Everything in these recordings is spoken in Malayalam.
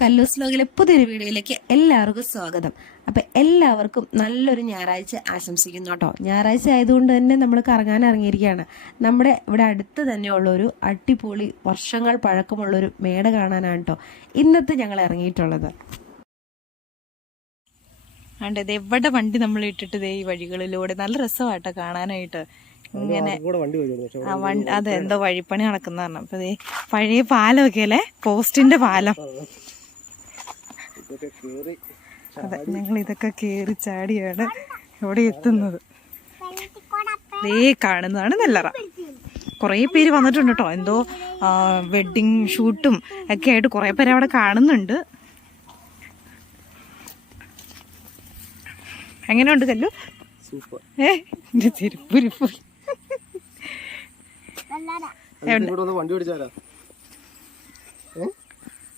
കല്ലൂസ് ലോകിലെ പുതിയൊരു വീഡിയോയിലേക്ക് എല്ലാവർക്കും സ്വാഗതം. അപ്പോൾ എല്ലാവർക്കും നല്ലൊരു ഞായറാഴ്ച ആശംസിക്കുന്നു കേട്ടോ. ഞായറാഴ്ച ആയതുകൊണ്ട് തന്നെ നമ്മൾ കറങ്ങാൻ ഇറങ്ങിയിരിക്കുകയാണ്. നമ്മുടെ ഇവിടെ അടുത്ത് തന്നെയുള്ള ഒരു അടിപൊളി വർഷങ്ങൾ പഴക്കമുള്ളൊരു മേട കാണാനാണ് കേട്ടോ ഇന്നത്തെ ഞങ്ങൾ ഇറങ്ങിയിട്ടുള്ളത്. ആണ്ട് ഇത് എവിടെ വണ്ടി നമ്മൾ ഇട്ടിട്ട് ദേ ഈ വഴികളിലൂടെ നല്ല രസമായിട്ട് കാണാനായിട്ട്. ഇങ്ങനെ അതെന്തോ അതെ എന്തോ വഴിപ്പണി നടക്കുന്ന പറഞ്ഞു അപ്പൊ ദേ പഴയ പാലമൊക്കെ അല്ലേ? പോസ്റ്റിന്റെ പാലം. അതെ ഞങ്ങൾ ഇതൊക്കെ കേറി ചാടിയാണ് ഇവിടെ എത്തുന്നത്. ദേ കാണുന്നതാണ് നെല്ലറ. കുറേ പേര് വന്നിട്ടുണ്ട് കേട്ടോ. എന്തോ വെഡിങ് ഷൂട്ടും ഒക്കെ ആയിട്ട് കുറേ പേര് അവിടെ കാണുന്നുണ്ട്. എങ്ങനെയുണ്ട് കല്ലു? ഏ തിരുപ്പുരിപ്പ്.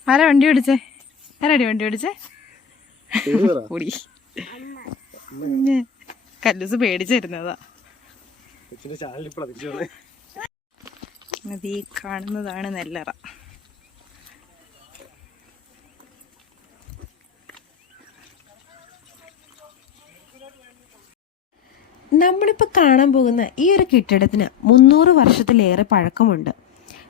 ആരാ വണ്ടി ഓടിച്ചേ? ആരാടി വണ്ടി ഓടിച്ചേ? ഓടി. കല്ലൂസ് പേടിച്ചിരുന്നതാ. ഈ കാണുന്നതാണ് നെല്ലറ. നമ്മളിപ്പോൾ കാണാൻ പോകുന്ന ഈ ഒരു കെട്ടിടത്തിന് മുന്നൂറ് വർഷത്തിലേറെ പഴക്കമുണ്ട്.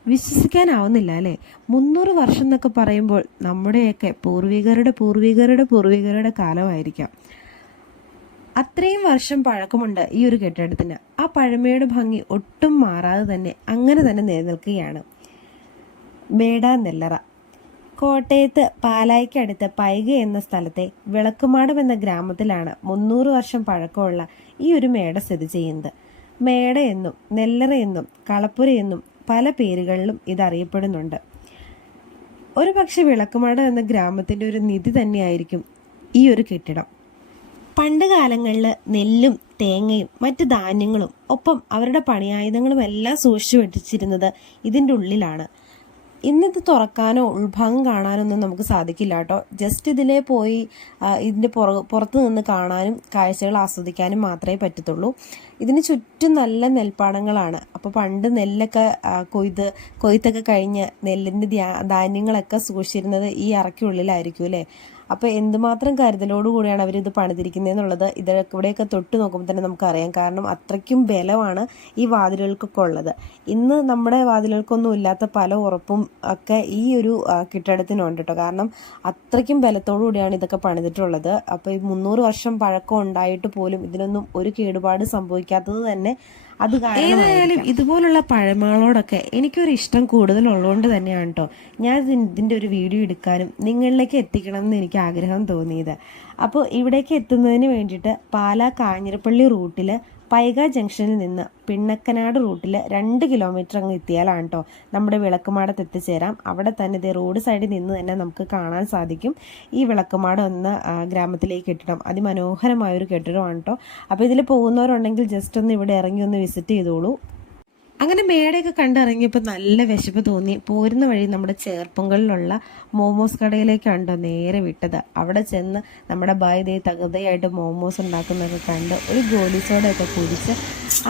വിശ്വസിക്കാനാവുന്നില്ല അല്ലേ? മുന്നൂറ് വർഷം എന്നൊക്കെ പറയുമ്പോൾ നമ്മുടെയൊക്കെ പൂർവികരുടെ പൂർവികരുടെ പൂർവികരുടെ കാലമായിരിക്കാം. അത്രയും വർഷം പഴക്കമുണ്ട് ഈ ഒരു കെട്ടിടത്തിന്. ആ പഴമയുടെ ഭംഗി ഒട്ടും മാറാതെ തന്നെ അങ്ങനെ തന്നെ നിലനിൽക്കുകയാണ്. മേട നെല്ലറ. കോട്ടയത്ത് പാലായ്ക്കടുത്ത് പൈക എന്ന സ്ഥലത്തെ വിളക്കുമാടം എന്ന ഗ്രാമത്തിലാണ് മുന്നൂറ് വർഷം പഴക്കമുള്ള ഈ ഒരു മേട സ്ഥിതി ചെയ്യുന്നത്. മേട എന്നും നെല്ലറ എന്നും കളപ്പുര എന്നും പല പേരുകളിലും ഇതറിയപ്പെടുന്നുണ്ട്. ഒരു പക്ഷെ വിളക്കുമാട് എന്ന ഗ്രാമത്തിന്റെ ഒരു നിധി തന്നെയായിരിക്കും ഈ ഒരു കെട്ടിടം. പണ്ട് കാലങ്ങളിൽ നെല്ലും തേങ്ങയും മറ്റ് ധാന്യങ്ങളും ഒപ്പം അവരുടെ പണിയായുധങ്ങളും എല്ലാം സൂക്ഷിച്ചു വെച്ചിരുന്നത് ഇതിന്റെ ഉള്ളിലാണ്. ഇന്നിത് തുറക്കാനോ ഉൾഭാഗം കാണാനോ ഒന്നും നമുക്ക് സാധിക്കില്ല കേട്ടോ. ജസ്റ്റ് ഇതിലേ പോയി ഇതിന്റെ പുറ പുറത്ത് നിന്ന് കാണാനും കാഴ്ചകൾ ആസ്വദിക്കാനും മാത്രമേ പറ്റത്തുള്ളൂ. ഇതിന് ചുറ്റും നല്ല നെൽപ്പാടങ്ങളാണ്. അപ്പോൾ പണ്ട് നെല്ലൊക്കെ കൊയ്ത് കൊയ്ത്തൊക്കെ കഴിഞ്ഞ് നെല്ലിന്റെ ധാന്യങ്ങളൊക്കെ സൂക്ഷിച്ചിരുന്നത് ഈ അറയ്ക്കുള്ളിലായിരിക്കും അല്ലേ? അപ്പോൾ എന്തുമാത്രം കരുതലോടു കൂടിയാണ് അവർ ഇത് പണിതിരിക്കുന്നതെന്നുള്ളത് ഇതൊക്കെ ഇവിടെയൊക്കെ തൊട്ട് നോക്കുമ്പോൾ തന്നെ നമുക്കറിയാം. കാരണം അത്രയ്ക്കും ബലമാണ് ഈ വാതിലുകൾക്കൊക്കെ ഉള്ളത്. ഇന്ന് നമ്മുടെ വാതിലുകൾക്കൊന്നും ഇല്ലാത്ത പല ഉറപ്പും ഒക്കെ ഈ ഒരു കെട്ടിടത്തിനുണ്ട് കേട്ടോ കാരണം അത്രയ്ക്കും ബലത്തോടു കൂടിയാണ് ഇതൊക്കെ പണിതിട്ടുള്ളത്. അപ്പോൾ ഈ മുന്നൂറ് വർഷം പഴക്കം ഉണ്ടായിട്ട് പോലും ഇതിനൊന്നും ഒരു കേടുപാട് സംഭവിക്കാത്തത് തന്നെ അത് ഏതായാലും ഇതുപോലുള്ള പഴമകളോടൊക്കെ എനിക്കൊരു ഇഷ്ടം കൂടുതലുള്ളതുകൊണ്ട് തന്നെയാണ് കേട്ടോ ഞാൻ ഇതിൻ- ഇതിന്റെ ഒരു വീഡിയോ എടുക്കാനും നിങ്ങളിലേക്ക് എത്തിക്കണം എന്ന് എനിക്ക് ആഗ്രഹം തോന്നിയത്. അപ്പോൾ ഇവിടേക്ക് എത്തുന്നതിന് വേണ്ടിയിട്ട് പാലാ കാഞ്ഞിരപ്പള്ളി റൂട്ടിൽ പൈക ജംഗ്ഷനിൽ നിന്ന് പിണ്ണക്കനാട് റൂട്ടിൽ രണ്ട് കിലോമീറ്റർ അങ്ങ് എത്തിയാലാണ് കേട്ടോ നമ്മുടെ വിളക്കുമാടത്ത് എത്തിച്ചേരാം. അവിടെ തന്നെ ഇതേ റോഡ് സൈഡിൽ നിന്ന് തന്നെ നമുക്ക് കാണാൻ സാധിക്കും. ഈ വിളക്കുമാടം എന്ന ഗ്രാമത്തിലേക്ക് കെട്ടിടം അതിമനോഹരമായൊരു കെട്ടിടമാണ് കേട്ടോ അപ്പോൾ ഇതിൽ പോകുന്നവരുണ്ടെങ്കിൽ ജസ്റ്റ് ഒന്ന് ഇവിടെ ഇറങ്ങി ഒന്ന് വിസിറ്റ് ചെയ്തോളൂ. അങ്ങനെ മേടയൊക്കെ കണ്ടിറങ്ങിയപ്പോൾ നല്ല വിശപ്പ് തോന്നി. പോരുന്ന വഴി നമ്മുടെ ചേർപ്പുകളിലുള്ള മോമോസ് കടയിലേക്കാണ് ട്ടോ നേരെ വിട്ടത്. അവിടെ ചെന്ന് നമ്മുടെ ബായ് ദേ തകൃതയായിട്ട് മോമോസ് ഉണ്ടാക്കുന്നതൊക്കെ കണ്ട് ഒരു ഗോലി സോഡയൊക്കെ കുടിച്ച്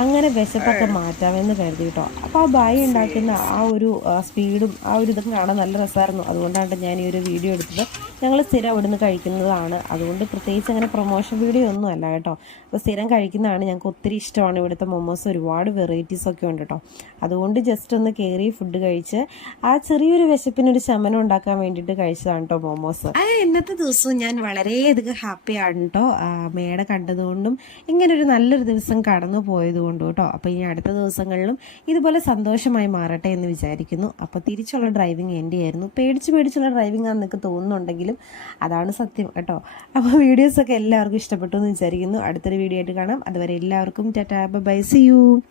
അങ്ങനെ വിശപ്പൊക്കെ മാറ്റാമെന്ന് കരുതി കേട്ടോ അപ്പോൾ ആ ബായ് ഉണ്ടാക്കുന്ന ആ ഒരു സ്പീഡും ആ ഒരു ഇതൊക്കെ കാണാൻ നല്ല രസമായിരുന്നു. അതുകൊണ്ടാണ് ഞാൻ ഈ ഒരു വീഡിയോ എടുത്തത്. ഞങ്ങൾ സ്ഥിരം അവിടുന്ന് കഴിക്കുന്നതാണ്. അതുകൊണ്ട് പ്രത്യേകിച്ച് അങ്ങനെ പ്രൊമോഷൻ വീഡിയോ ഒന്നും അല്ല കേട്ടോ. അപ്പോൾ സ്ഥിരം കഴിക്കുന്നതാണ് ഞങ്ങൾക്ക് ഒത്തിരി ഇഷ്ടമാണ്. ഇവിടുത്തെ മൊമോസ് ഒരുപാട് വെറൈറ്റീസ് ഒക്കെ ഉണ്ട് കേട്ടോ. അതുകൊണ്ട് ജസ്റ്റ് ഒന്ന് കയറി ഫുഡ് കഴിച്ച് ആ ചെറിയൊരു വിശപ്പിനൊരു ശമനം ഉണ്ടാക്കാൻ വേണ്ടിയിട്ട് കഴിച്ചതാണ് കേട്ടോ മൊമോസ് ഇന്നത്തെ ദിവസവും ഞാൻ വളരെയധികം ഹാപ്പിയാണ് കേട്ടോ. മേട കണ്ടതുകൊണ്ടും ഇങ്ങനൊരു നല്ലൊരു ദിവസം കടന്നു പോയതുകൊണ്ടും കേട്ടോ. അപ്പോൾ ഇനി അടുത്ത ദിവസങ്ങളിലും ഇതുപോലെ സന്തോഷമായി മാറട്ടെ എന്ന് വിചാരിക്കുന്നു. അപ്പോൾ തിരിച്ചുള്ള ഡ്രൈവിംഗ് എന്റെ ആയിരുന്നു പേടിച്ച് പേടിച്ചുള്ള ഡ്രൈവിംഗ് ആണെന്നൊക്കെ തോന്നുന്നുണ്ടെങ്കിലും അതാണ് സത്യം കേട്ടോ. അപ്പോൾ വീഡിയോസൊക്കെ എല്ലാവർക്കും ഇഷ്ടപ്പെട്ടു എന്ന് വിചാരിക്കുന്നു. അടുത്തൊരു വീഡിയോ ആയിട്ട് കാണാം. അതുവരെ എല്ലാവർക്കും ടാറ്റാ ബൈ സി യു